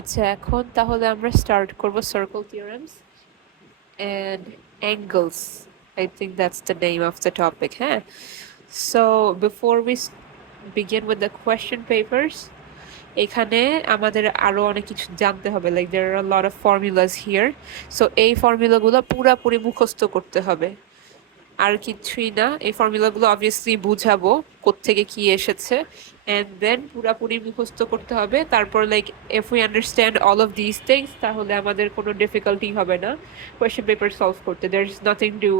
আচ্ছা, এখন তাহলে আমরা স্টার্ট করব circle theorems and angles. I think that's the name of the topic, huh? So before we begin with the question papers, এখানে আমাদের আরো অনেক কিছু জানতে হবে, like there are a lot of formulas here. So এই ফর্মুলাগুলো পুরাপুরি মুখস্থ করতে হবে, আর কিছুই না। এই ফর্মুলাগুলো অবভিয়াসলি বুঝাবো কোত্থেকে কি এসেছে, and then পুরাপুরি মুখস্থ করতে হবে। তারপর like if we understand all of these things, তাহলে আমাদের কোনো ডিফিকাল্টি হবে না কোয়েশ্চেন পেপার সলভ করতে। there is nothing to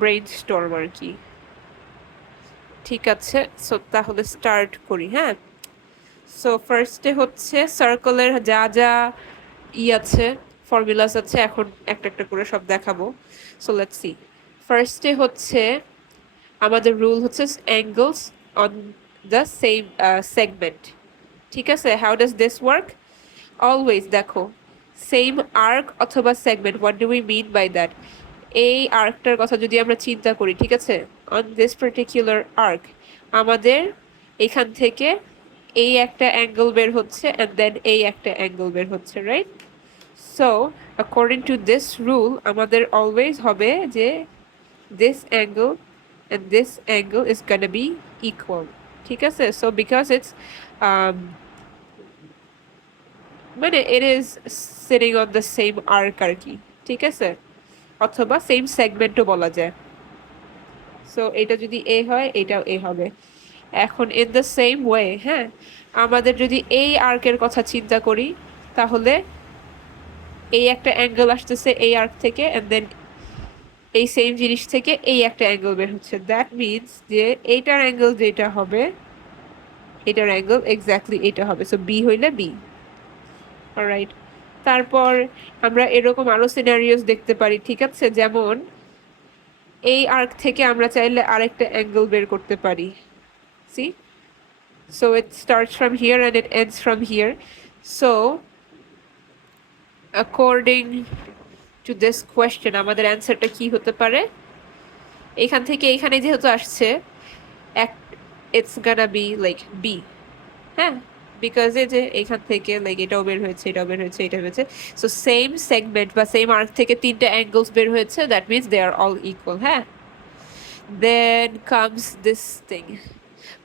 brainstorm আর কি। ঠিক আছে, সো তাহলে স্টার্ট করি। হ্যাঁ, সো ফার্স্টে হচ্ছে সার্কেলের যা যা আছে, ফর্মুলাস আছে, এখন একটা একটা করে সব দেখাবো। So let's see. ফার্স্টে হচ্ছে আমাদের রুল হচ্ছে angles on the same segment. ঠিক আছে, how does this work? Always দেখো, সেম আর্ক অথবা segment, what do we mean by that? এই আর্কটার কথা যদি আমরা চিন্তা করি, ঠিক আছে, অন দিস পার্টিকুলার আর্ক আমাদের এখান থেকে এই একটা অ্যাঙ্গেল বের হচ্ছে অ্যান্ড দেন এই একটা অ্যাঙ্গেল বের হচ্ছে, right? So according to this rule আমাদের অলওয়েজ হবে যে this angle and this angle is gonna be equal. ঠিক আছে, so because it's মানে it is sitting on the same arc আর কি, ঠিক আছে, অথবা সেম সেগমেন্টও বলা যায়। সো এটা যদি এ হয় এটাও এ হবে। এখন ইন দ্য সেম ওয়ে, হ্যাঁ, আমাদের যদি এই আর্কের কথা চিন্তা করি, তাহলে এই একটা অ্যাঙ্গেল আসতেছে এই আর্ক থেকে অ্যান্ড দেন এই সেম জিনিস থেকে এই একটা অ্যাঙ্গেল বের হচ্ছে। দ্যাট মিনস যে এইটার অ্যাঙ্গেল যেটা হবে, এটার অ্যাঙ্গেল এক্স্যাক্টলি এটা হবে। সো বি হইলে বি। অলরাইট, তারপর আমরা এরকম আরো সিনারিওস দেখতে পারি, ঠিক আছে, যেমন এই আর্ক থেকে আমরা চাইলে আরেকটা অ্যাঙ্গেল বের করতে পারি। See, so it starts from here and it ends from here. So according to this question আমাদের অ্যান্সারটা কি হতে পারে? এখান থেকে এখানে যেহেতু আসছে, it's gonna be like B, হ্যাঁ, বিকজ এই যে এখান থেকে লাইক এটাও বের হয়েছে, এটাও বের হয়েছে, এটা হয়েছে। সো সেম সেগমেন্ট বা সেম আর্ক থেকে তিনটা অ্যাঙ্গেলস বের হয়েছে, that means they are all equal. হ্যাঁ, দেন কামস দিস থিং,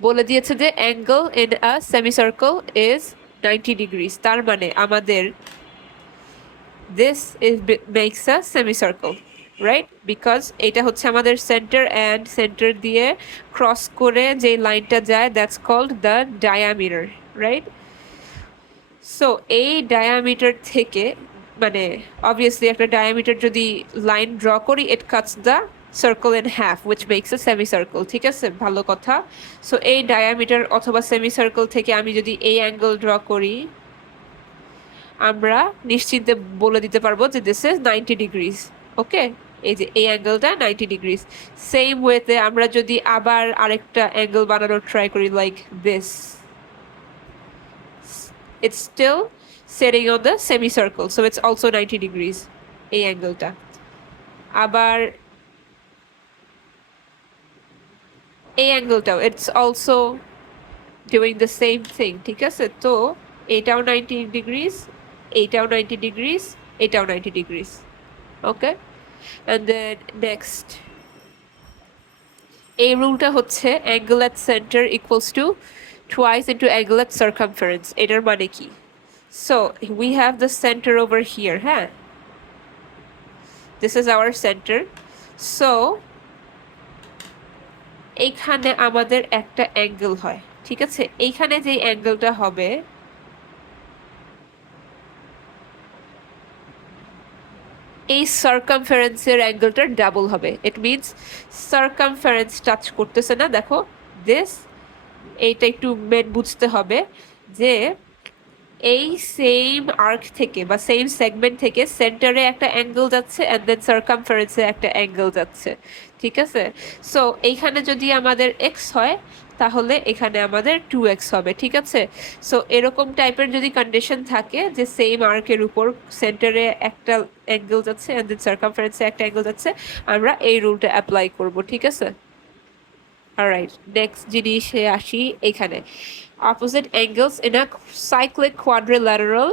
বলে দিয়েছে যে angle in a semicircle is 90 degrees. তার মানে আমাদের this is makes a semicircle, right? because এটা হচ্ছে আমাদের সেন্টার অ্যান্ড সেন্টার দিয়ে ক্রস করে যে লাইনটা যায়, that's called the diameter, right? So এই ডায়ামিটার থেকে, মানে অবভিয়াসলি একটা ডায়ামিটার যদি লাইন ড্র করি, it cuts the circle in half which makes a semicircle, ঠিক আছে, ভালো কথা। সো এই ডায়ামিটার অথবা সেমিসার্কেল থেকে আমি যদি এই অ্যাঙ্গেল ড্র করি, আমরা নিশ্চিন্তে বলে দিতে পারবো যে দিস ইজ 90 ডিগ্রিজ। ওকে, এই যে এই অ্যাঙ্গেলটা 90 ডিগ্রিজ। সেম ওয়েতে আমরা যদি আবার আরেকটা অ্যাঙ্গেল বানানোর ট্রাই করি, like this, it's still setting on the semicircle, so it's also 90 degrees এই অ্যাঙ্গেলটা। আবার এই অ্যাঙ্গেলটাও it's also doing the same thing, ঠিক আছে। তো এটাও 90 ডিগ্রিজ, এইটাও 90 ডিগ্রিজ, এটাও 90 degrees. Okay, and then next এই রুলটা হচ্ছে angle at center equals to twice into angle at circumference। এটার মানে কি? So we have the center over here, হ্যাঁ, this is our center। so এইখানে আমাদের একটা অ্যাঙ্গেল হয়, ঠিক আছে, এইখানে যে অ্যাঙ্গেলটা হবে এই সার্কামফারেন্সের অ্যাঙ্গেলটার ডাবল হবে। ইট মিনস সার্কামফারেন্স টাচ করতেছে না, দেখো দিস, এইটা একটু মেন বুঝতে হবে যে এই সেম আর্ক থেকে বা সেম সেগমেন্ট থেকে সেন্টারে একটা অ্যাঙ্গেল যাচ্ছে অ্যান্ড দেন সার্কামফারেন্সে একটা অ্যাঙ্গেল যাচ্ছে, ঠিক আছে। সো এইখানে যদি আমাদের এক্স হয়, তাহলে এখানে আমাদের 2x হবে, ঠিক আছে। সো এরকম টাইপের যদি কন্ডিশন থাকে যে সেম আর্কের উপর সেন্টারে একটা অ্যাঙ্গেল যাচ্ছে অ্যান্ড দেন সার্কামফারেন্সে একটা অ্যাঙ্গেল যাচ্ছে, আমরা এই রুলটা অ্যাপ্লাই করব, ঠিক আছে। অলরাইট, নেক্সট জিনিসে আসি। এখানে opposite angles in a cyclic quadrilateral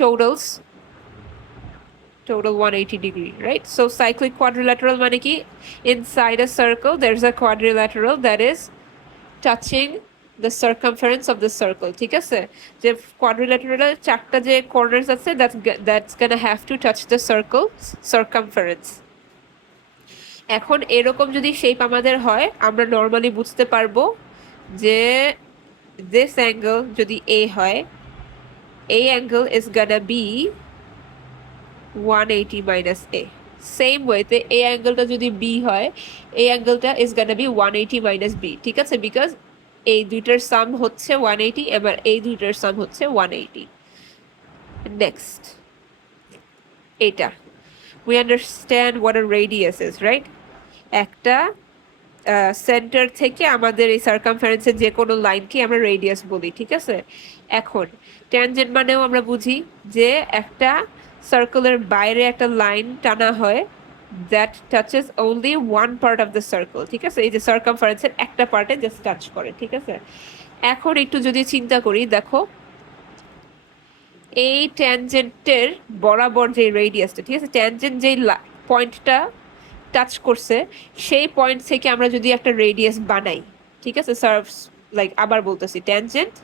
total 180 degree, right? So cyclic quadrilateral মানে কি, inside a circle there's a quadrilateral that is touching the circumference of the circle, ঠিক আছে? যে quadrilateral চারটা যে corners আছে that's gonna have to touch the circle circumference. এখন এরকম যদি শেপ আমাদের হয়, আমরা নর্মালি বুঝতে পারবো যে this angle যদি A হয়, A angle is gonna be 180 minus A. Same ওয়েতে A অ্যাঙ্গেলটা যদি B হয়, A অ্যাঙ্গেলটা is gonna be 180 minus B, ঠিক আছে? বিকজ এই দুইটার সাম হচ্ছে 180, এবার এই দুইটার সাম হচ্ছে 180. নেক্সট এটা we understand what a radius is, right? একটা সেন্টার থেকে আমাদের এই সার্কামফারেন্সের যে কোনো লাইনকে আমরা রেডিয়াস বলি, ঠিক আছে? এখন ট্যানজেন্ট মানেও আমরা বুঝি যে একটা সার্কেলের বাইরে একটা লাইন টানা হয় that touches only one part of the circle, ঠিক আছে? এই যে সার্কামফারেন্সের একটা পার্টে জাস্ট টাচ করে, ঠিক আছে? এখন একটু যদি চিন্তা করি, দেখো এই ট্যানজেন্টের বরাবর যে রেডিয়াসটা, ঠিক আছে, ট্যানজেন্ট যেই পয়েন্টটা টাচ করছে সেই পয়েন্ট থেকে আমরা যদি একটা রেডিয়াস বানাই, ঠিক আছে, লাইক আবার বলতেছি, ট্যানজেন্ট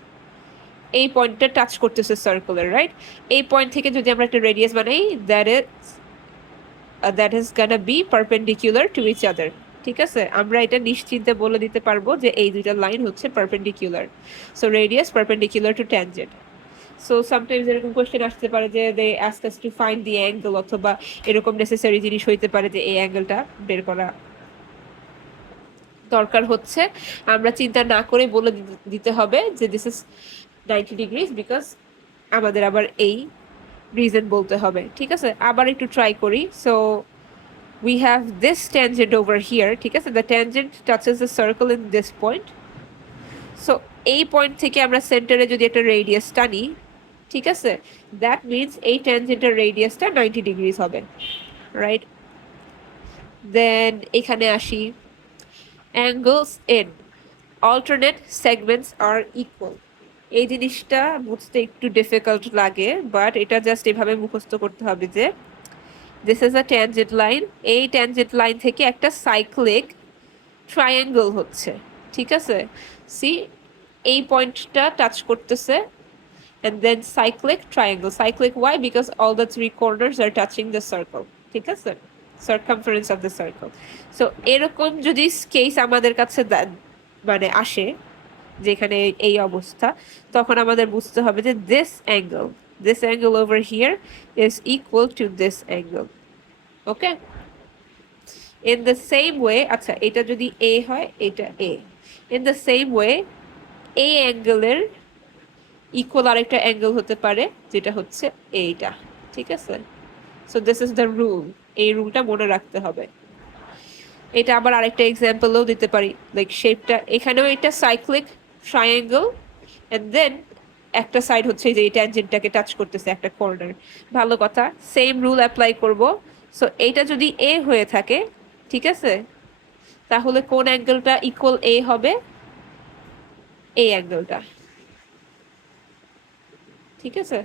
এই পয়েন্টটা টাচ করতেছে সার্কেলের, রাইট? এই পয়েন্ট থেকে যদি আমরা একটা রেডিয়াস বানাই that is gonna be perpendicular to each other, ঠিক আছে? আমরা এটা নিশ্চিন্তে বলে দিতে পারবো যে এই দুইটা লাইন হচ্ছে perpendicular, so radius perpendicular to tangent. So sometimes এরকম কোয়েশ্চেন আসতে পারে যে they ask us to find the angle, অথবা এরকম নেসেসারি জিনিস হইতে পারে যে এই অ্যাঙ্গেলটা বের করা দরকার হচ্ছে, আমরা চিন্তা না করে বলে দিতে হবে যে দিস ইজ 90 ডিগ্রিজ, বিকজ আমাদের আবার এই রিজন বলতে হবে, ঠিক আছে? আবার একটু ট্রাই করি. So we have this tangent over here, ঠিক আছে? the tangent touches the circle in this point. So এই পয়েন্ট থেকে আমরা সেন্টারে যদি একটা রেডিয়াস টানি, ঠিক আছে, দ্যাট মিনস এই ট্যানজেন্টের রেডিয়াসটা 90 ডিগ্রিজ হবে, রাইট? দেন এখানে আসি, angles in alternate segments are equal. এই জিনিসটা বুঝতে একটু ডিফিকাল্ট লাগে, বাট এটা জাস্ট এভাবে মুখস্থ করতে হবে যে this is a tangent line, এই ট্যানজেন্ট লাইন থেকে একটা সাইক্লিক ট্রায়াঙ্গেল হচ্ছে, ঠিক আছে? সি এই পয়েন্টটা টাচ করতেছে and then cyclic triangle. Cyclic why? Because all the three corners are touching the circle, ঠিক আছে, circumference of the circle. So এরকম যদি কেস আমাদের কাছে মানে আসে যেখানে এই অবস্থা, তখন আমাদের বুঝতে হবে যে this angle over here is equal to this angle. Okay, in the same way, আচ্ছা এটা যদি A হয়, এটা A, in the same way এই অ্যাঙ্গেলের ইকুয়াল আরেকটা অ্যাঙ্গেল হতে পারে যেটা হচ্ছে এইটা, ঠিক আছে? So this is the rule, এই রুলটা মনে রাখতে হবে. এটা আবার আরেকটা এক্সাম্পলও দিতে পারি, লাইক শেপটা এখানেও এটা সাইক্লিক ট্রায়াঙ্গেল, এন্ড দেন একটা সাইড হচ্ছে যে এই ট্যানজেন্টটাকে টাচ করতেছে একটা কর্নার. ভালো কথা, সেম রুল অ্যাপ্লাই করব. সো এইটা যদি এ হয়ে থাকে, ঠিক আছে, তাহলে কোন অ্যাঙ্গেলটা ইকুয়াল এ হবে? এই অ্যাঙ্গেলটা, ঠিক আছে?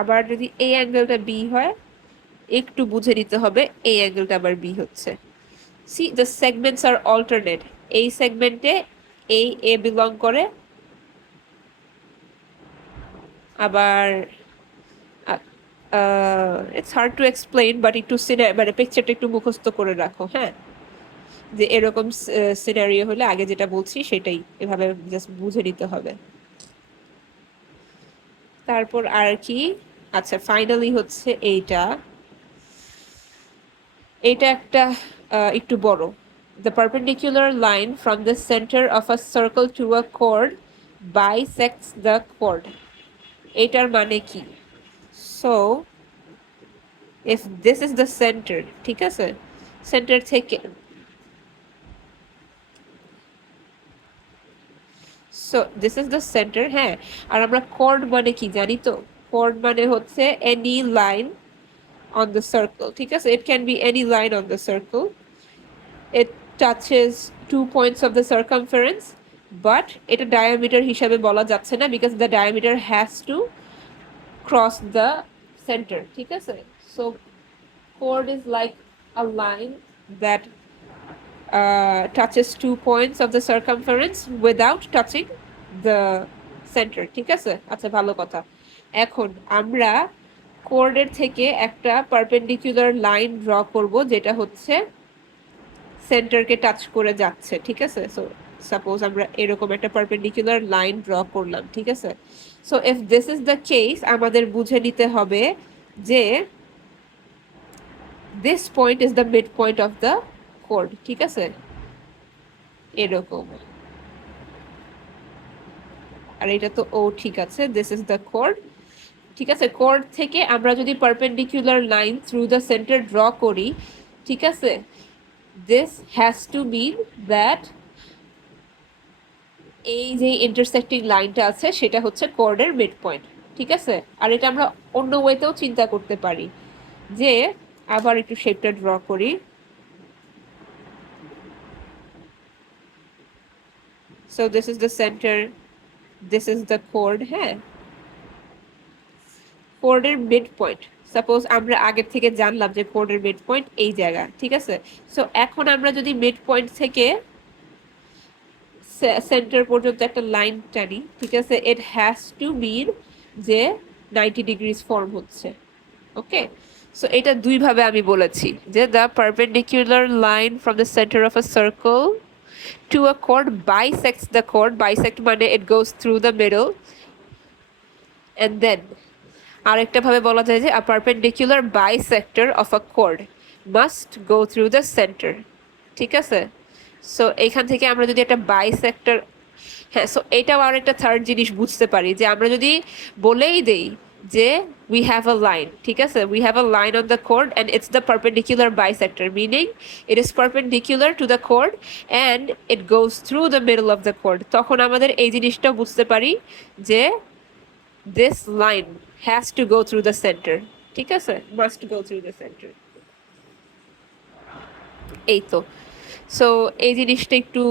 আবার যদি এই অ্যাঙ্গেলটা বি হয়, একটু বুঝে নিতে হবে এই অ্যাঙ্গেলটা আবার বি হচ্ছে. See the segments are alternate, এই সেগমেন্টে এই এ বিলং করে, আবার it's hard to explain, but একটু মানে পিকচারটা একটু মুখস্থ করে রাখো, হ্যাঁ, যে এরকম সিনারিও হলে আগে যেটা বলছি সেটাই এভাবে জাস্ট বুঝে নিতে হবে. তারপর আর কি, আচ্ছা ফাইনালি হচ্ছে এইটা একটা একটু বড়. The perpendicular line from the center of a circle to a chord bisects the chord. এটার মানে কি? So if this is the center, ঠিক আছে, সেন্টার থেকে, so this is the centre, হ্যাঁ, আর আমরা chord মানে কি জানি তো? chord মানে হচ্ছে any line on the circle, ঠিক আছে? It can be any line on the circle. It touches 2 points of the circumference, but এটা diameter হিসাবে বলা যাচ্ছে না because the diameter has to cross the center. ঠিক আছে? So chord is like a line that touches 2 points of the circumference without touching the center. ঠিক আছে? আচ্ছা, ভালো কথা। এখন আমরা কোর্ডের থেকে একটা পারপেন্ডিকুলার লাইন ড্র করব যেটা হচ্ছে সেন্টারকে টাচ করে যাচ্ছে। ঠিক আছে? সো সাপোজ আমরা এরকম একটা পারপেন্ডিকুলার লাইন ড্র করলাম। ঠিক আছে? So if this is the case, আমাদের বুঝে নিতে হবে যে this point is the mid point of the chord. ঠিক আছে? এরকম। আর এটা তো ও ঠিক আছে, দিস ইজ দ্য কোর্ড। ঠিক আছে? কোর্ড থেকে আমরা যদি perpendicular line through the centre draw করি, ঠিক আছে, this has to mean that এই যে ইন্টারসেক্টিং লাইনটা আছে সেটা হচ্ছে কোর্ডের মিড পয়েন্ট। ঠিক আছে? আর এটা আমরা অন্য ওয়েতেও চিন্তা করতে পারি যে, আবার একটু শেপটা ড্র করি। So this is the center, this is the chord, হ্যাঁ, কোর্ডের মিড পয়েন্ট। সাপোজ আমরা আগের থেকে জানলাম যে কোর্ডের মিড পয়েন্ট এই জায়গা। ঠিক আছে? সো এখন আমরা যদি মিড পয়েন্ট থেকে সেন্টার পর্যন্ত একটা লাইন টানি, ঠিক আছে, ইট হ্যাজ টু মিন যে 90 ডিগ্রিজ ফর্ম হচ্ছে। ওকে? সো এটা দুইভাবে আমি বলেছি যে the perpendicular line from the centre of a circle to a chord bisects the chord. Bisect মানে it goes through the middle, and then আরেকটা ভাবে বলা যায় যে a perpendicular bisector of a chord must go through the center. ঠিক আছে? So এইখান থেকে আমরা যদি একটা বাইসেক্টর, হ্যাঁ, সো এটাও আর একটা থার্ড জিনিস বুঝতে পারি যে আমরা যদি বলেই দেই যে we have a line, ঠিক আছে, we have a line on the chord and it's the perpendicular bisector, meaning it is perpendicular to the chord and it goes through the middle of the chord, তখন আমাদের এই জিনিসটা বুঝতে পারি যে this line has to go through the center. ঠিক আছে? must go through the center. এই তো। সো এই জিনিসটা একটু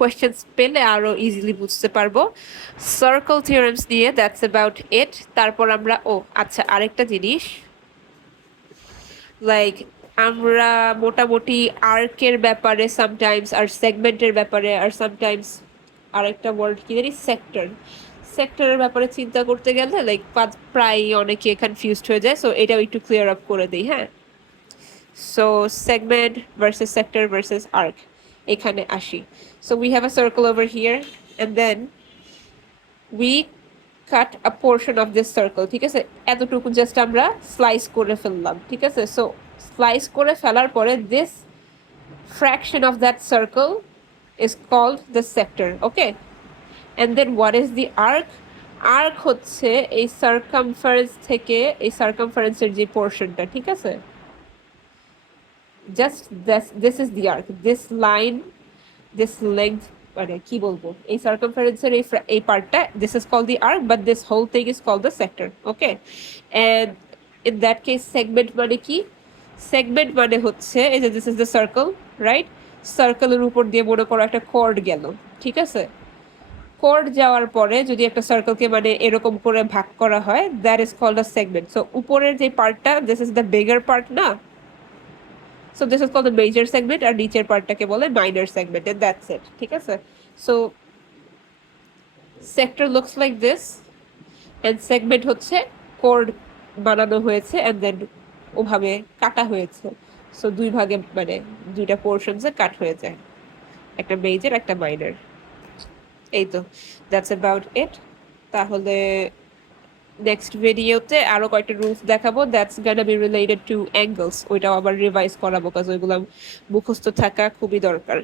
কোয়েশ্চেন্স পেলে আরো ইজিলি বুঝতে পারবো সার্কেল থিওরেমস নিয়ে। That's about it. তারপর আমরা আচ্ছা, আরেকটা জিনিস, লাইক আমরা মোটামুটি আর্কের ব্যাপারে সামটাইমস, আর সেগমেন্টের ব্যাপারে, আর সামটাইমস আরেকটা ওয়ার্ড কি জানি, সেক্টরের ব্যাপারে চিন্তা করতে গেলে লাইক প্রায় অনেকে কনফিউজড হয়ে যায়। সো এটাও একটু ক্লিয়ার আপ করে দিই। হ্যাঁ, so segment versus sector versus arc, এখানে আসি। So we have a circle over here and then we cut a portion of this circle. ঠিক আছে? এতটুকু জাস্ট আমরা স্লাইস করে ফেললাম। ঠিক আছে? So স্লাইস করে ফেলার পরে this fraction of that circle is called the sector. Okay? And then what is the arc? Arc হচ্ছে এই সার্কামফারেন্স থেকে এই সার্কামফারেন্সের যে পোর্শনটা, ঠিক আছে, just this is the arc, this line, this length, মানে কি বলবো, এই সার্কামফারেন্সের এই পার্টটা, this is called the arc, but this whole thing is called the sector. Okay? And in that case segment মানে কি? segment মানে হচ্ছে এই যে this is the circle, right? সার্কেলের উপর দিয়ে মনে করো একটা chord গেল। ঠিক আছে? chord যাওয়ার পরে যদি একটা সার্কেলকে মানে এরকম করে ভাগ করা হয়, that is called a segment. So উপরের যে পার্টটা, this is the bigger part না? So this is called the major segment, আর নিচের পার্টটাকে বলে minor segment, and that's it. ঠিক আছে? So sector looks like this, and segment হচ্ছে chord বানানো হয়েছে and then ওভাবে কাটা হয়েছে। So দুই ভাগে মানে দুইটা পোর্শনসে কাট হয়ে যায়, একটা মেজর একটা মাইনর। এই তো, that's about it. তাহলে নেক্সট ভিডিওতে আরো কয়েকটা রুলস দেখাবো, that's Gaana be related to angles. ওইটাও আবার রিভাইজ করাবো, কাজ ওইগুলো মুখস্থ থাকা খুবই দরকার।